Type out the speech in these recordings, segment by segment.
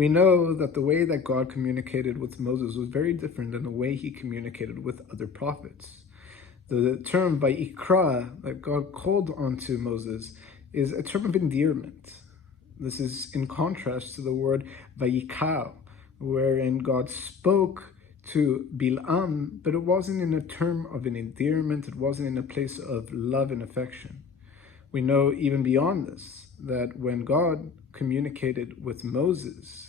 We know that the way that God communicated with Moses was very different than the way he communicated with other prophets. The term Vayikra that God called onto Moses is a term of endearment. This is in contrast to the word Vayikra, wherein God spoke to Bil'am, but it wasn't in a term of an endearment, it wasn't in a place of love and affection. We know even beyond this, that when God communicated with Moses,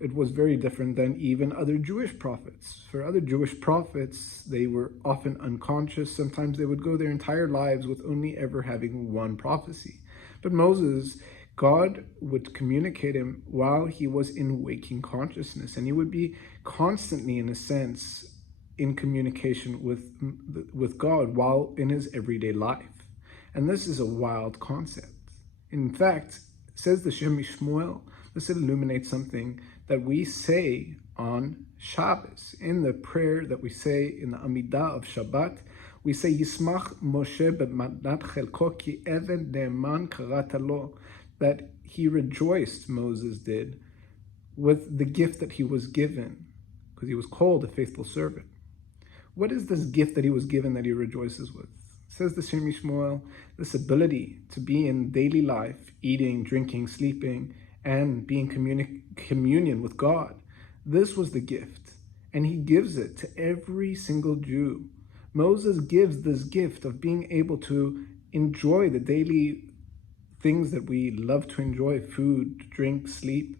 it was very different than even other Jewish prophets. For other Jewish prophets, they were often unconscious. Sometimes they would go their entire lives with only ever having one prophecy. But Moses, God would communicate him while he was in waking consciousness, and he would be constantly, in a sense, in communication with God while in his everyday life. And this is a wild concept. In fact, says the Shem Shmuel, this illuminates something that we say on Shabbos. In the prayer that we say in the Amidah of Shabbat, we say, Yismach Moshe b'matnat chelko ki even ne'eman karata lo, that he rejoiced, Moses did, with the gift that he was given, because he was called a faithful servant. What is this gift that he was given that he rejoices with? Says the Shem Shmuel, this ability to be in daily life, eating, drinking, sleeping, and being communion with God. This was the gift, and he gives it to every single Jew. Moses gives this gift of being able to enjoy the daily things that we love to enjoy, food, drink, sleep,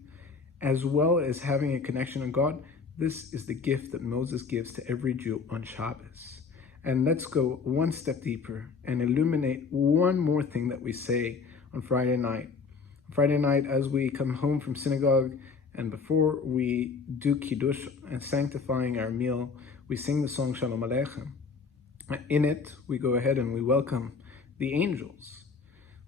as well as having a connection to God. This is the gift that Moses gives to every Jew on Shabbos. And let's go one step deeper and illuminate one more thing that we say on Friday night. Friday night, as we come home from synagogue and before we do Kiddush and sanctifying our meal, we sing the song Shalom Aleichem. In it, we go ahead and we welcome the angels.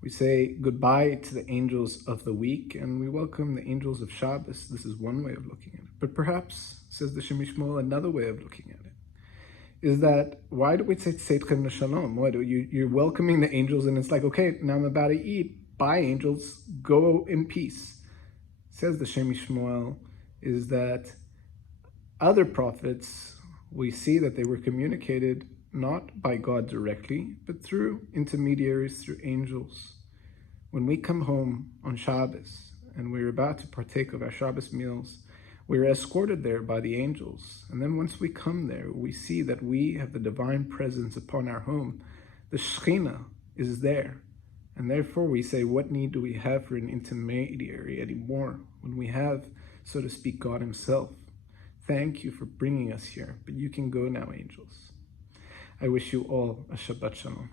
We say goodbye to the angels of the week and we welcome the angels of Shabbos. This is one way of looking at it. But perhaps, says the Shem Shmuel, another way of looking at it is that, why do we say Tzeitchem L'Shalom? You're welcoming the angels and it's like, okay, now I'm about to eat. Bye, angels, go in peace. Says the Shem Shmuel, is that other prophets, we see that they were communicated not by God directly, but through intermediaries, through angels. When we come home on Shabbos and we're about to partake of our Shabbos meals, we're escorted there by the angels. And then once we come there, we see that we have the divine presence upon our home. The Shekhinah is there. And therefore we say, what need do we have for an intermediary anymore when we have, so to speak, God himself? Thank you for bringing us here, but you can go now, angels. I wish you all a Shabbat Shalom.